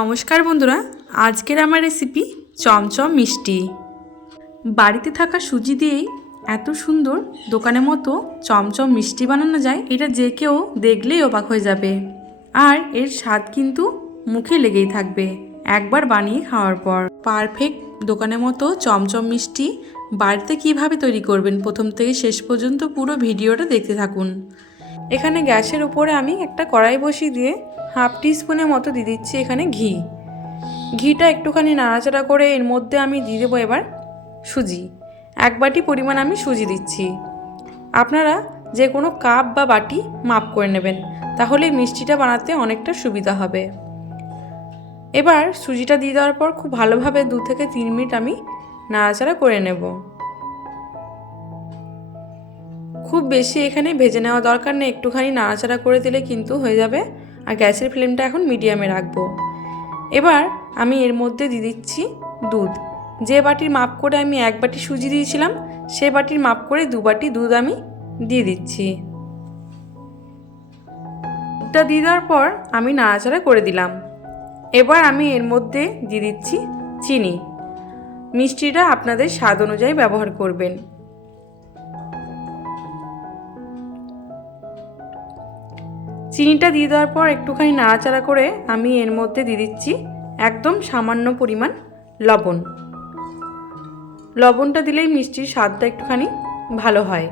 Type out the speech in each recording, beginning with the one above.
নমস্কার বন্ধুরা, আজকের আমার রেসিপি চমচম মিষ্টি। বাড়িতে থাকা সুজি দিয়েই এত সুন্দর দোকানের মতো চমচম মিষ্টি বানানো যায়, এটা যে কেউ দেখলেই অবাক হয়ে যাবে। আর এর স্বাদ কিন্তু মুখে লেগেই থাকবে একবার বানিয়ে খাওয়ার পর। পারফেক্ট দোকানের মতো চমচম মিষ্টি বাড়িতে কিভাবে তৈরি করবেন, প্রথম থেকে শেষ পর্যন্ত পুরো ভিডিওটা দেখতে থাকুন। এখানে গ্যাসের উপরে আমি একটা কড়াই বসিয়ে দিয়ে হাফ টিস্পুনের মতো দিয়ে দিচ্ছি এখানে ঘিটা একটুখানি নাড়াচাড়া করে এর মধ্যে আমি দিয়ে দেবো এবার সুজি। এক বাটি পরিমাণ আমি সুজি দিচ্ছি। আপনারা যে কোনো কাপ বা বাটি মাপ করে নেবেন, তাহলে মিষ্টিটা বানাতে অনেকটা সুবিধা হবে। এবার সুজিটা দিয়ে দেওয়ার পর খুব ভালোভাবে 2 থেকে 3 মিনিট আমি নাড়াচাড়া করে নেব। খুব বেশি এখানে ভেজে নেওয়া দরকার নেই, একটুখানি নাড়াচাড়া করে দিলে কিন্তু হয়ে যাবে। আর গ্যাসের ফ্লেমটা এখন মিডিয়ামে রাখবো। এবার আমি এর মধ্যে দিয়ে দিচ্ছি দুধ। যে বাটির মাপ করে আমি 1 বাটি সুজি দিয়েছিলাম, সে বাটির মাপ করে 2 বাটি দুধ আমি দিয়ে দিচ্ছি। দুধটা দিয়ে দেওয়ার পর আমি নাড়াচাড়া করে দিলাম। এবার আমি এর মধ্যে দিয়ে দিচ্ছি চিনি। মিষ্টিটা আপনাদের স্বাদ অনুযায়ী ব্যবহার করবেন। চিনিটা দিয়ে দেওয়ার পর একটুখানি নাড়াচাড়া করে আমি এর মধ্যে দিয়ে দিচ্ছি একদম সামান্য পরিমাণ লবণ। লবণটা দিলেই মিষ্টির স্বাদটা একটুখানি ভালো হয়।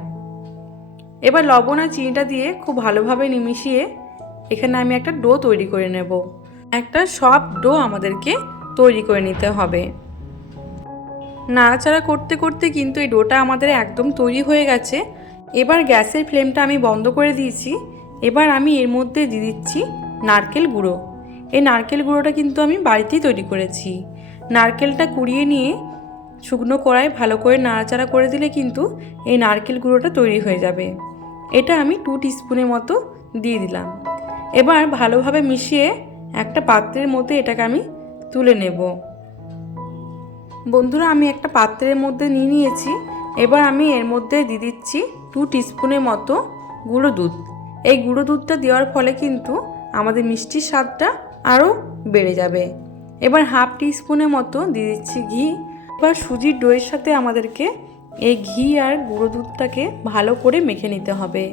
এবার লবণ আর চিনিটা দিয়ে খুব ভালোভাবে মিশিয়ে এখানে আমি একটা ডো তৈরি করে নেব। একটা সফট ডো আমাদেরকে তৈরি করে নিতে হবে। নাড়াচাড়া করতে করতে কিন্তু এই ডোটা আমাদের একদম তৈরি হয়ে গেছে। এবার গ্যাসের ফ্লেমটা আমি বন্ধ করে দিয়েছি। এবার আমি এর মধ্যে দিয়ে দিচ্ছি নারকেল গুঁড়ো। এই নারকেল গুঁড়োটা কিন্তু আমি বাড়িতেই তৈরি করেছি। নারকেলটা কুড়িয়ে নিয়ে শুকনো কড়াই ভালো করে নাড়াচাড়া করে দিলে কিন্তু এই নারকেল গুঁড়োটা তৈরি হয়ে যাবে। এটা আমি 2 টিস্পুনের মতো দিয়ে দিলাম। এবার ভালোভাবে মিশিয়ে একটা পাত্রের মধ্যে এটাকে আমি তুলে নেব। বন্ধুরা, আমি একটা পাত্রের মধ্যে নিয়ে নিয়েছি। এবার আমি এর মধ্যে দিয়ে দিচ্ছি 2 টিস্পুনের মতো গুঁড়ো দুধ। এই গুঁড়ো দুধটা দেওয়ার ফলে কিন্তু আমাদের মিষ্টির স্বাদটা আরও বেড়ে যাবে। এবার হাফ টিস্পুনের মতো দিয়ে দিচ্ছি ঘি। এবার সুজির ডোয়ের সাথে আমাদেরকে এই ঘি আর গুঁড়ো দুধটাকে ভালো করে মেখে নিতে হবে।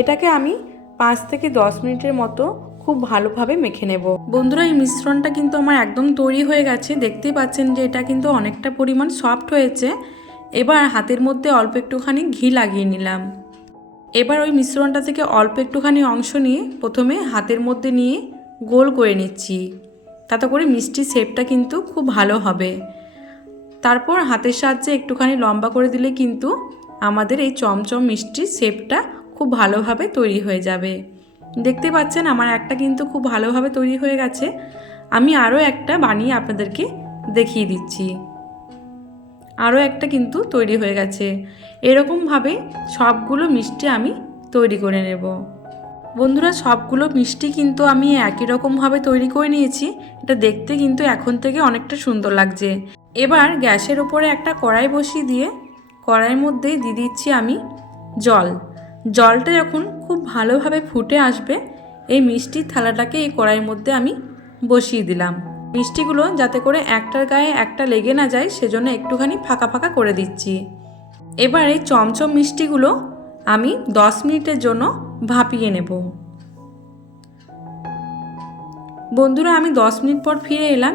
এটাকে আমি 5 থেকে 10 মিনিটের মতো খুব ভালোভাবে মেখে নেব। বন্ধুরা, এই মিশ্রণটা কিন্তু আমার একদম তৈরি হয়ে গেছে। দেখতেই পাচ্ছেন যে এটা কিন্তু অনেকটা পরিমাণ সফট হয়েছে। এবার হাতের মধ্যে অল্প একটুখানি ঘি লাগিয়ে নিলাম। এবার ওই মিশ্রণটা থেকে অল্প একটুখানি অংশ নিয়ে প্রথমে হাতের মধ্যে নিয়ে গোল করে নিচ্ছি। তাতে করে মিষ্টির শেপটা কিন্তু খুব ভালো হবে। তারপর হাতের সাহায্যে একটুখানি লম্বা করে দিলে কিন্তু আমাদের এই চমচম মিষ্টির শেপটা খুব ভালোভাবে তৈরি হয়ে যাবে। দেখতে পাচ্ছেন আমার একটা কিন্তু খুব ভালোভাবে তৈরি হয়ে গেছে। আমি আরও একটা বানিয়ে আপনাদেরকে দেখিয়ে দিচ্ছি। আরও একটা কিন্তু তৈরি হয়ে গেছে। এরকমভাবে সবগুলো মিষ্টি আমি তৈরি করে নেব। বন্ধুরা, সবগুলো মিষ্টি কিন্তু আমি একই রকমভাবে তৈরি করে নিয়েছি। এটা দেখতে কিন্তু এখন থেকে অনেকটা সুন্দর লাগছে। এবার গ্যাসের উপরে একটা কড়াই বসিয়ে দিয়ে কড়াইয়ের মধ্যে দিয়ে দিচ্ছি আমি জল। জলটা যখন খুব ভালোভাবে ফুটে আসবে, এই মিষ্টির থালাটাকে এই কড়াইয়ের মধ্যে আমি বসিয়ে দিলাম। মিষ্টিগুলো যাতে করে একটার গায়ে একটা লেগে না যায়, সেজন্য একটুখানি ফাঁকা ফাঁকা করে দিচ্ছি। এবার এই চমচম মিষ্টিগুলো আমি 10 মিনিটের জন্য ভাপিয়ে নেব। বন্ধুরা, আমি 10 মিনিট পর ফিরে এলাম।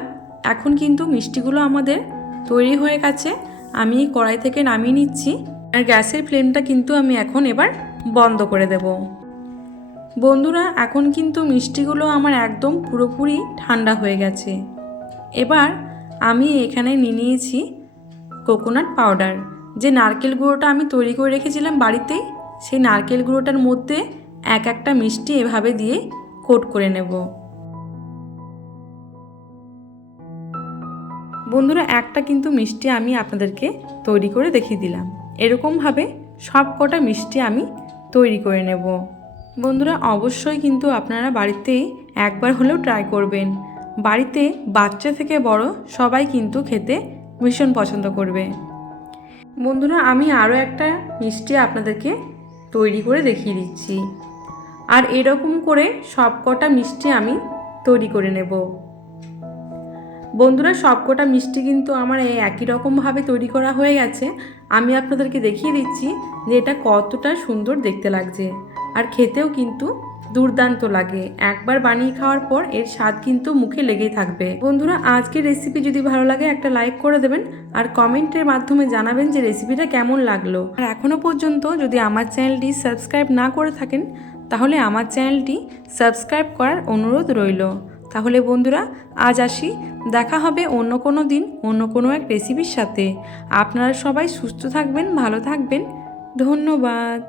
এখন কিন্তু মিষ্টিগুলো আমাদের তৈরি হয়ে গেছে। আমি এই কড়াই থেকে নামিয়ে নিচ্ছি। আর গ্যাসের ফ্লেমটা কিন্তু আমি এখন এবার বন্ধ করে দেব। বন্ধুরা, এখন কিন্তু মিষ্টিগুলো আমার একদম পুরোপুরি ঠান্ডা হয়ে গেছে। এবার আমি এখানে নিয়ে নিয়েছি কোকোনাট পাউডার। যে নারকেল গুঁড়োটা আমি তৈরি করে রেখেছিলাম বাড়িতেই, সেই নারকেল গুঁড়োটার মধ্যে একটা মিষ্টি এভাবে দিয়ে কোট করে নেব। বন্ধুরা, একটা কিন্তু মিষ্টি আমি আপনাদেরকে তৈরি করে দেখিয়ে দিলাম। এরকমভাবে সব কটা মিষ্টি আমি তৈরি করে নেব। বন্ধুরা, অবশ্যই কিন্তু আপনারা বাড়িতে একবার হলেও ট্রাই করবেন। বাড়িতে বাচ্চা থেকে বড় সবাই কিন্তু খেতে ভীষণ পছন্দ করবে। বন্ধুরা, আমি আরও একটা মিষ্টি আপনাদেরকে তৈরি করে দেখিয়ে দিচ্ছি। আর এরকম করে সব কটা মিষ্টি আমি তৈরি করে নেব। বন্ধুরা, সবকটা মিষ্টি কিন্তু আমার এই একই রকমভাবে তৈরি করা হয়ে গেছে। আমি আপনাদেরকে দেখিয়ে দিচ্ছি যে এটা কতটা সুন্দর দেখতে লাগছে, আর খেতেও কিন্তু দুর্দান্ত লাগে। একবার বানিয়ে খাওয়ার পর এর স্বাদ কিন্তু মুখে লেগেই থাকবে। বন্ধুরা, আজকের রেসিপি যদি ভালো লাগে একটা লাইক করে দেবেন, আর কমেন্টের মাধ্যমে জানাবেন যে রেসিপিটা কেমন লাগলো। আর এখনও পর্যন্ত যদি আমার চ্যানেলটি সাবস্ক্রাইব না করে থাকেন, তাহলে আমার চ্যানেলটি সাবস্ক্রাইব করার অনুরোধ রইল। তাহলে বন্ধুরা, আজ আসি, দেখা হবে অন্য কোনো দিন অন্য কোনো এক রেসিপির সাথে। আপনারা সবাই সুস্থ থাকবেন, ভালো থাকবেন। ধন্যবাদ।